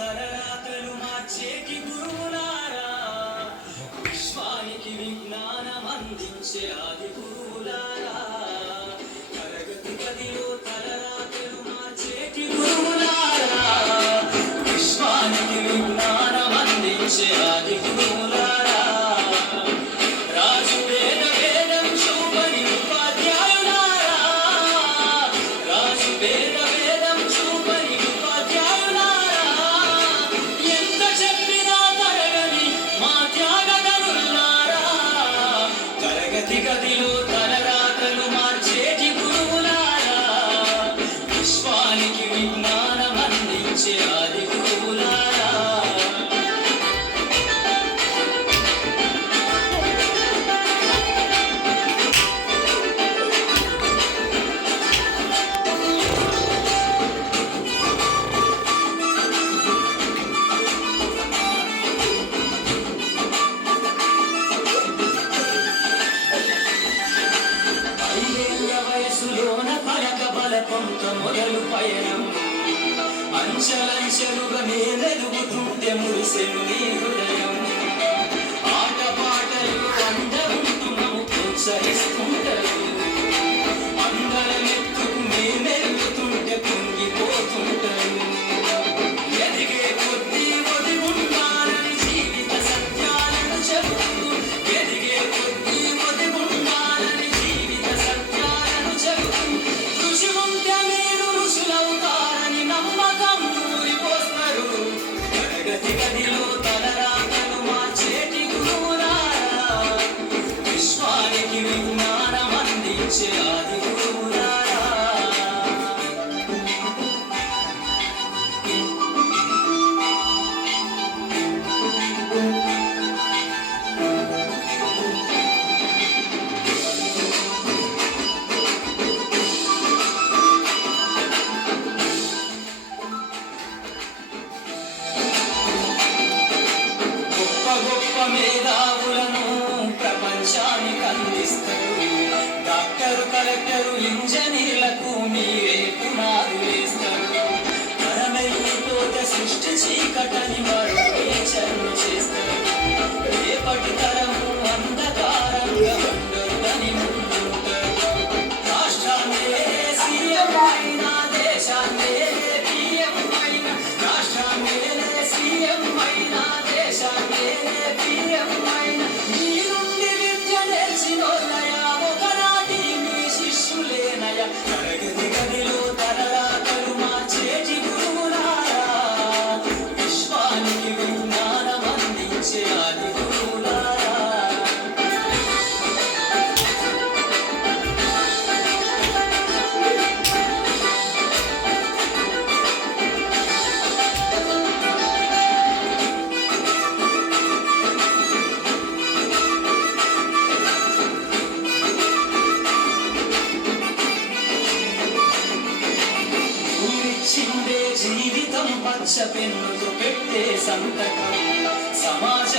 తలరాతలు మార్చేటి గురువులారా, విశ్వానికి విజ్ఞానం అందించే ఆది గురువులారా, తరగతి గదిలో తలరాతలు మార్చేటి గురువులారా, విశ్వానికి విజ్ఞానం అందించే ఆది గురువులారా, రాజు వేద వేదం చూపని ఉపాధ్యాయులారా, రాజు వేద వేదం చూపని ఉపాధ్యాయులారా, ఎంత చెప్పినా తరగని మా త్యాగధనులారా, తరగతి గదిలో తలరాతలు మార్చేటి గురువులారా, విశ్వానికి విజ్ఞానం అందించే ఆది గురువులారా. వయసులోన పలక బలపంత మొదలు పయనం, అంచలంచెలుగా మేలెదుగుతుంటే మురిసెను నీ హృదయం, ఆట పాటలు అందరుంటున్నాము ప్రోత్సహిస్తుంటారు, అందరం ఎత్తుకు మేమెరుగుతుంటే పొంగిపోతుంటారు, ఎదిగే కొద్దీ ఒదిగుండాలని జీవిత సత్యాలను చెబుతూ, ఎదిగే కొద్దీ ఒదిగుండాలని జీవిత సత్యాలను చెబుతూ, ఋషి ఉంటే మీరు ఋషులవుతారని నమ్మకం ఊరిపోస్తారు, తరగతి గదిలో తలరాతలు మార్చేటి గురువులారా, విశ్వానికి విజ్ఞానం అందించే ఆది గురువులారా. గొప్ప గొప్ప మేధావులను ప్రపంచానికి అందిస్తారు, డాక్టరు కలెక్టరు ఇంజనీర్లకు మీరే పునాదులేస్తారు, తరమెల్లిపోతే సృష్టి చీకటని వారు నేచర్ను చేస్తారు, రేపటి తరము అంధకారంగా ఉండొద్దని ముందుంటారు, రాష్ట్రాన్నే సీఎం అయినా దేశాన్నే పిఎం అయినా, రాష్ట్రాన్నే సీఎం అయినా దేశాన్నే పిఎం అయినా, మీ నుండి విద్య నేర్చినోళ్ళయా ఒకనాటి మీ శిష్యులేనయా, తరగతి గదిలో తలరాతలు మార్చేటి గురువులారా, విశ్వానికి విజ్ఞానం అందించే ఆది గురువులారా. ఊరిచ్చిందే జీవితం పచ్చ పెన్నుతో పెట్టే సంతకం, సమాజ